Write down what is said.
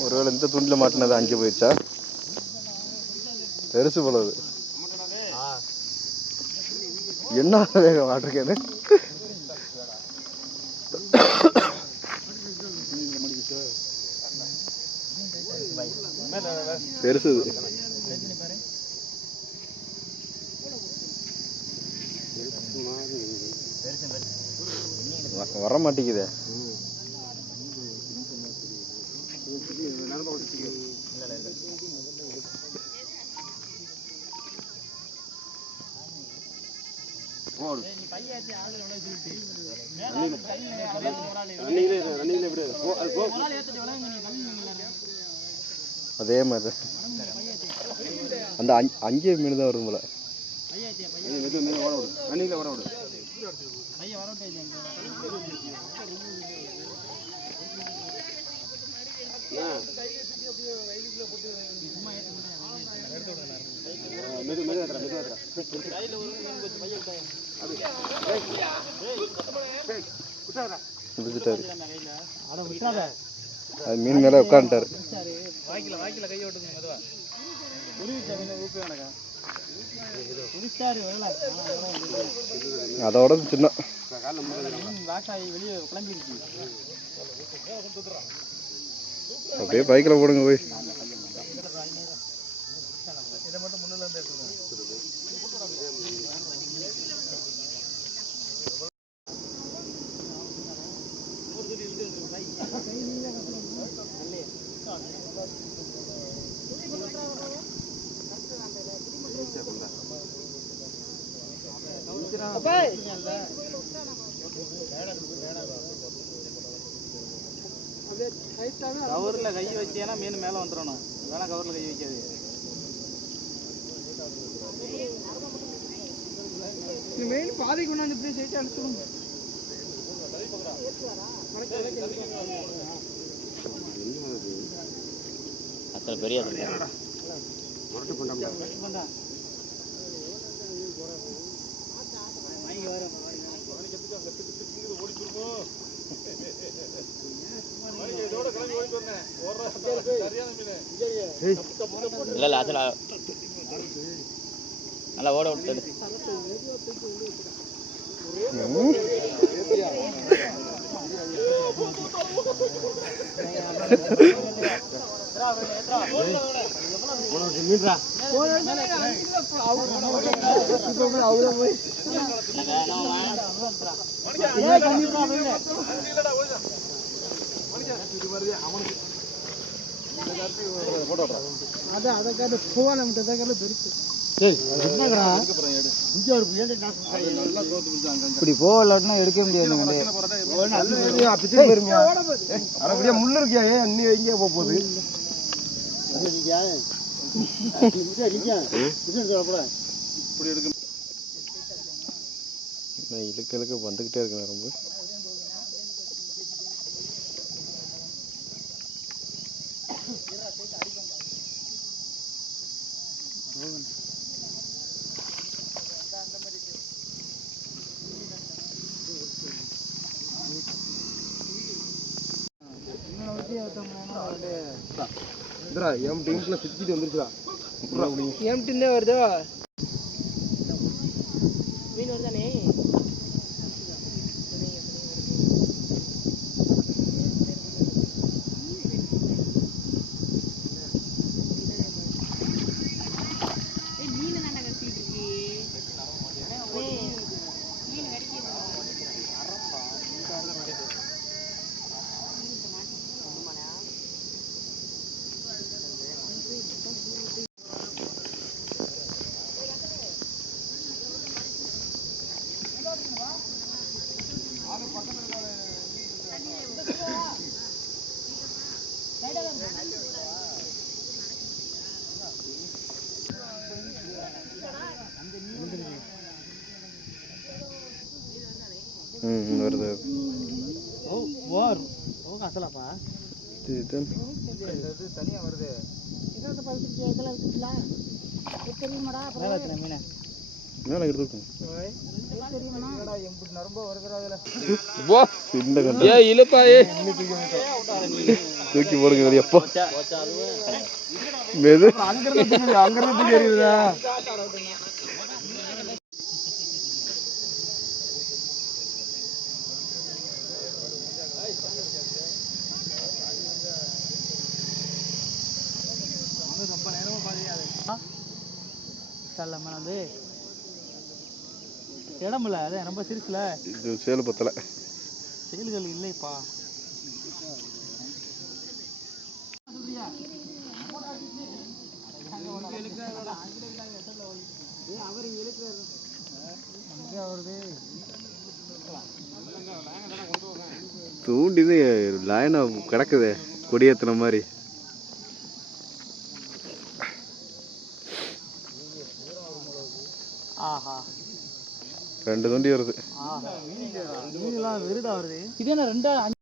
ஒருவேளை இந்த துண்டில் மாட்டினது அங்கே போயிடுச்சா? பெருசு போலது என்ன வேகம் மாட்டிருக்கேன்னு பெருசு இது. வ- வர மாட்டேங்குதே அதே மாதிரி அந்த அஞ்சு தான் வரும் போல. அஞ்சே மீன் தான் வரும் போல முடிச்சுட்டாரு அது மீன் மேலே உட்காந்துட்டாரு வாய்க்கில வாய்க்கில கை ஓட்டுங்க மெதுவா. அதோட சின்ன. வெளியே அப்படியே பைக்கில் போடுங்க போய். இதை மட்டும் முன்னிலிருந்து கவர்ல கை வச்சேன்னா மீன் மேல வந்துடணும் வேணா கவர்ல கை வைக்காது மெயின் பாதி கொண்டாந்து இப்படி சைட்டு அனுப்பிச்சுடுங்க அத்தனை பெரிய இல்லை இல்லை அதில் நல்லா ஓட விட்டது மீன்ரா அதான் அதற்காக போவான மட்டும் அதற்காக பெருசு இப்படி போகலன்னா எடுக்க முடியாது அப்படியே முள்ளு இருக்கியா அன்னி எங்கே போக போகுது நான் இழுக்க இழுக்க வந்துக்கிட்டே இருக்கேன் ரொம்ப. என் டீம்ல சுத்திட்டு வந்துருச்சுடா. வருதோ? மீன் வருதானே வருது ஓர் ஓ அசலாப்பா இது இது தனியா வருது மேலே ஏ தூக்கி போடுங்க எப்போ மெது. அங்கிருந்து அங்கிருந்து சல்லம்மா வந்து இடமில்ல அது ரொம்ப சிரிக்கல. இது சேலு பத்தலை. செயல்கள் இல்லைப்பா. தூண்டிது லைனாக கிடக்குதே கொடியேற்றின மாதிரி. ரெண்டு தூண்டி வருது. இது என்ன ரெண்டா